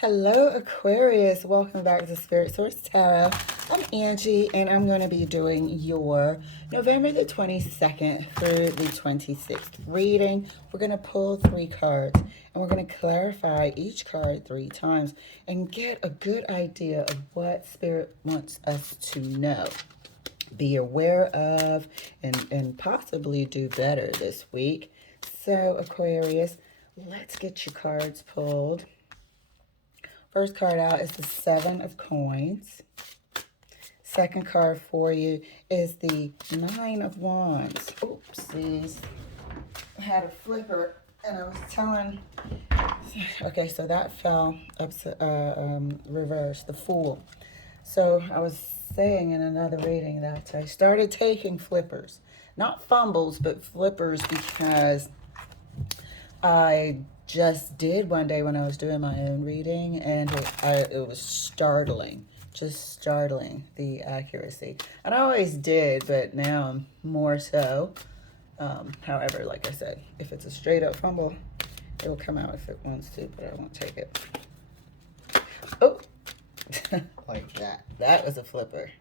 Hello, Aquarius. Welcome back to Spirit Source Tarot. I'm Angie, and I'm going to be doing your November the 22nd through the 26th reading. We're going to pull 3 cards, and we're going to clarify each card 3 times and get a good idea of what Spirit wants us to know, be aware of, and possibly do better this week. So, Aquarius, let's get your cards pulled. First card out is the 7 of Coins. Second card for you is the 9 of Wands. Oopsies. I had a flipper and I was telling... Okay, so that fell upside, reverse, the Fool. So I was saying in another reading that I started taking flippers. Not fumbles, but flippers, because I just did one day when I was doing my own reading, and it was startling, just startling, the accuracy. And I always did, but now more so. However, like I said, if it's a straight up fumble, it will come out if it wants to, but I won't take it. Oh, like that. That was a flipper.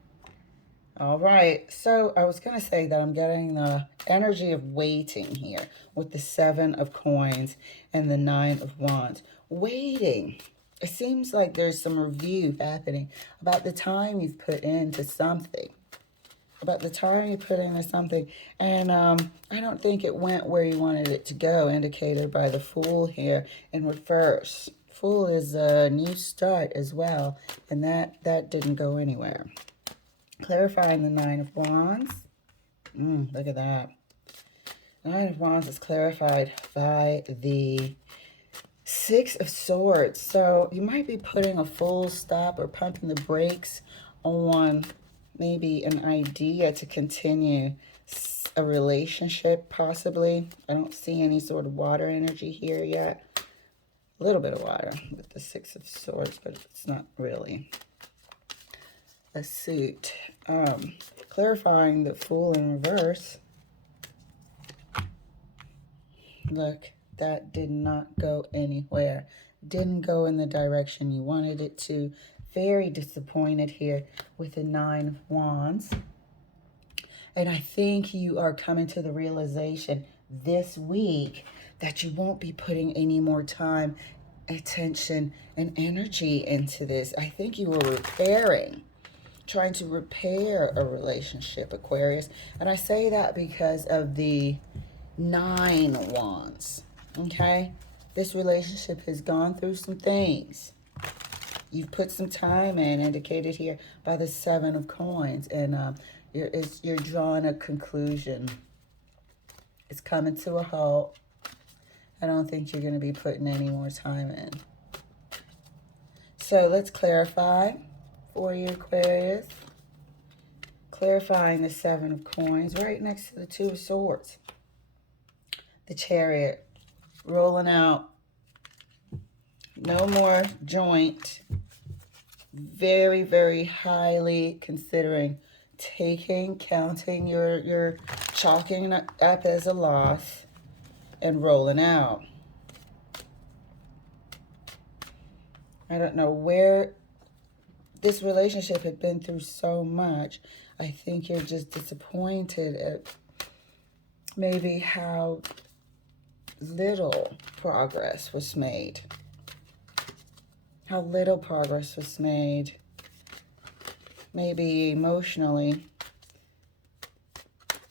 All right, so I was going to say that I'm getting the energy of waiting here with the 7 of Coins and the 9 of Wands. Waiting. It seems like there's some review happening about the time you've put into something. About the time you put into something. And I don't think it went where you wanted it to go, indicated by the Fool here in reverse. Fool is a new start as well, and that didn't go anywhere. Clarifying the 9 of Wands. Look at that. 9 of Wands is clarified by the 6 of Swords. So you might be putting a full stop or pumping the brakes on maybe an idea to continue a relationship, possibly. I don't see any sort of water energy here yet. A little bit of water with the 6 of Swords, but it's not really a suit. Clarifying the Fool in reverse. Look, that did not go anywhere. Didn't go in the direction you wanted it to. Very disappointed here with the 9 of Wands. And I think you are coming to the realization this week that you won't be putting any more time, attention, and energy into this. I think you were trying to repair a relationship, Aquarius. And I say that because of the 9 Wands, okay? This relationship has gone through some things. You've put some time in, indicated here by the 7 of Coins, and you're drawing a conclusion. It's coming to a halt. I don't think you're going to be putting any more time in. So let's clarify for you, Aquarius. Clarifying the 7 of Coins right next to the 2 of Swords. The Chariot rolling out. No more joint. Very, very highly considering counting your chalking up as a loss and rolling out. I don't know where this relationship had been through so much. I think you're just disappointed at maybe how little progress was made. How little progress was made. Maybe emotionally.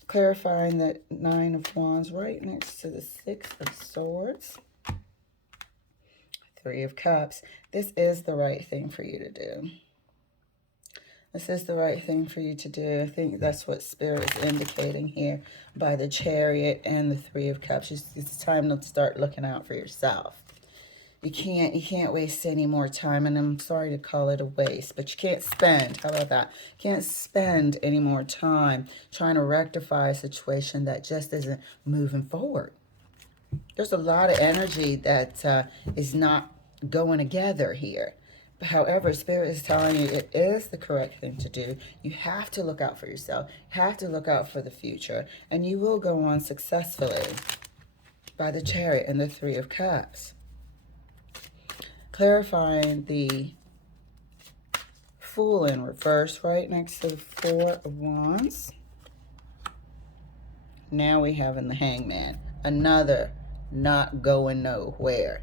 Clarifying the 9 of Wands right next to the 6 of Swords. 3 of Cups. This is the right thing for you to do. This is the right thing for you to do. I think that's what Spirit is indicating here by the Chariot and the 3 of Cups. It's time to start looking out for yourself. You can't waste any more time, and I'm sorry to call it a waste, but you can't spend. How about that? You can't spend any more time trying to rectify a situation that just isn't moving forward. There's a lot of energy that is not going together here. However, Spirit is telling you it is the correct thing to do. You have to look out for yourself. You have to look out for the future. And you will go on successfully by the Chariot and the 3 of Cups. clarifying the Fool in reverse right next to the Four of Wands. Now we have in the Hangman, another not going nowhere.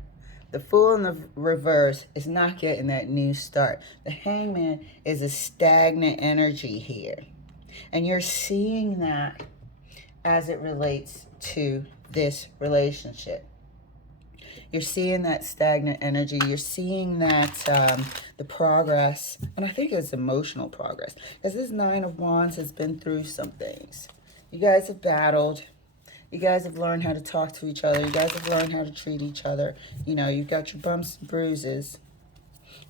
The Fool in the reverse is not getting that new start. The Hangman is a stagnant energy here. And you're seeing that as it relates to this relationship. You're seeing that stagnant energy. You're seeing that the progress, and I think it's emotional progress, because this Nine of Wands has been through some things. You guys have battled. You guys have learned how to talk to each other. You guys have learned how to treat each other. You know, you've got your bumps and bruises.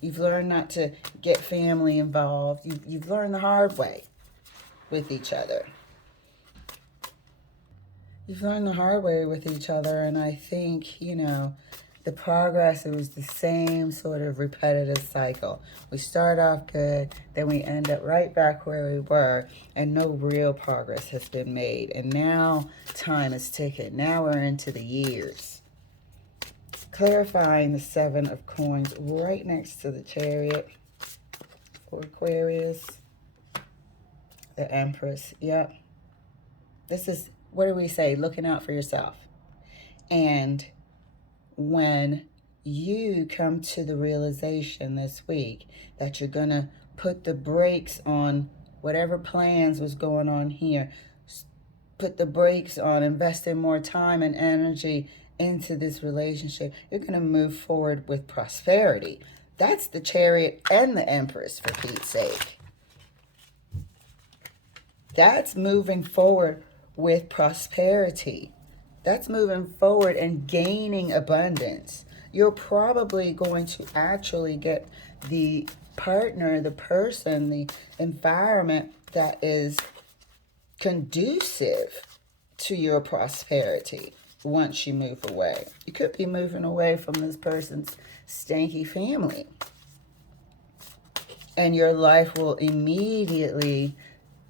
You've learned not to get family involved. You've learned the hard way with each other. You've learned the hard way with each other, and I think, you know, the progress, it was the same sort of repetitive cycle. We start off good, then we end up right back where we were, and no real progress has been made. And now time is ticking. Now we're into the years. Clarifying the Seven of Coins right next to the Chariot for Aquarius. The Empress, yep. This is, what do we say? Looking out for yourself. And when you come to the realization this week that you're going to put the brakes on whatever plans was going on here, put the brakes on investing more time and energy into this relationship, you're going to move forward with prosperity. That's the Chariot and the Empress, for Pete's sake. That's moving forward with prosperity. That's moving forward and gaining abundance. You're probably going to actually get the partner, the person, the environment that is conducive to your prosperity once you move away. You could be moving away from this person's stanky family, and your life will immediately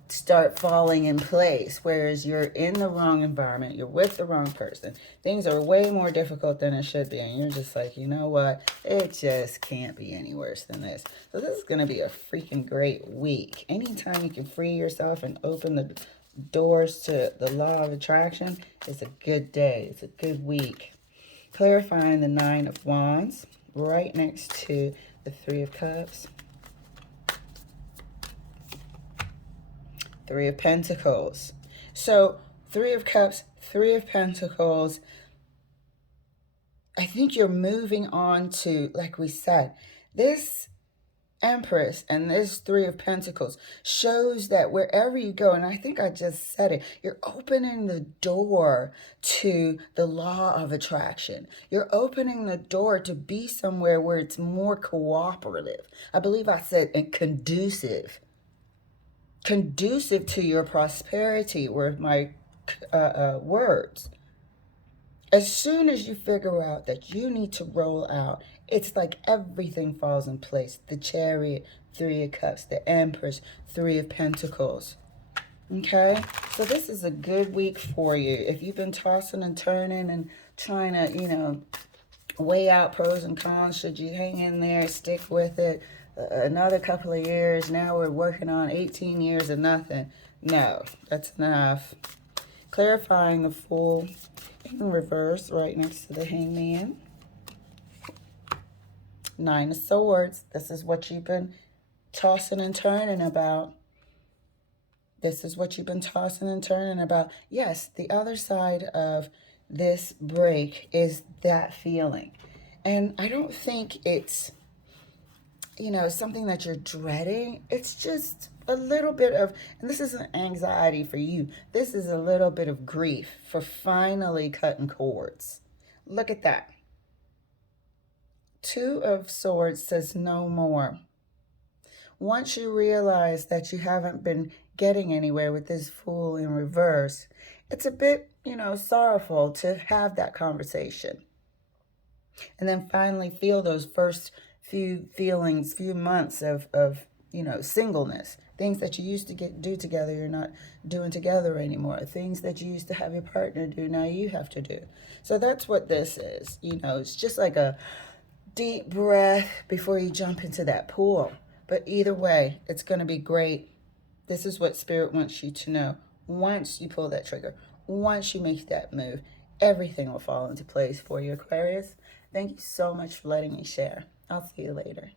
start falling in place, whereas you're in the wrong environment, you're with the wrong person, things are way more difficult than it should be, and you're just like, you know what, it just can't be any worse than this. So this is going to be a freaking great week. Anytime you can free yourself and open the doors to the law of attraction, it's a good day, it's a good week. Clarifying the Nine of Wands right next to the Three of Cups. Three of Pentacles. So, Three of Cups, Three of Pentacles. I think you're moving on to, like we said, this Empress and this Three of Pentacles shows that wherever you go, and I think I just said it, you're opening the door to the law of attraction. You're opening the door to be somewhere where it's more cooperative. I believe I said and conducive to your prosperity were my words. As soon as you figure out that you need to roll out, it's like everything falls in place. The Chariot, Three of Cups, the Empress, Three of Pentacles. Okay? So this is a good week for you. If you've been tossing and turning and trying to, you know, weigh out pros and cons, should you hang in there, stick with it, another couple of years, now we're working on 18 years of nothing. No, that's enough. Clarifying the Fool in reverse right next to the Hangman. Nine of Swords. This is what you've been tossing and turning about. This is what you've been tossing and turning about. Yes, the other side of this break is that feeling. And I don't think it's, you know, something that you're dreading. It's just a little bit of, and this isn't anxiety for you, this is a little bit of grief for finally cutting cords. Look at that. Two of Swords says no more. Once you realize that you haven't been getting anywhere with this Fool in reverse, it's a bit, you know, sorrowful to have that conversation. And then finally feel those first few feelings, few months of you know, singleness. Things that you used to do together, you're not doing together anymore. Things that you used to have your partner do, now you have to do. So that's what this is. You know, it's just like a deep breath before you jump into that pool. But either way, it's going to be great. This is what Spirit wants you to know. Once you pull that trigger, once you make that move, everything will fall into place for you, Aquarius. Thank you so much for letting me share. I'll see you later.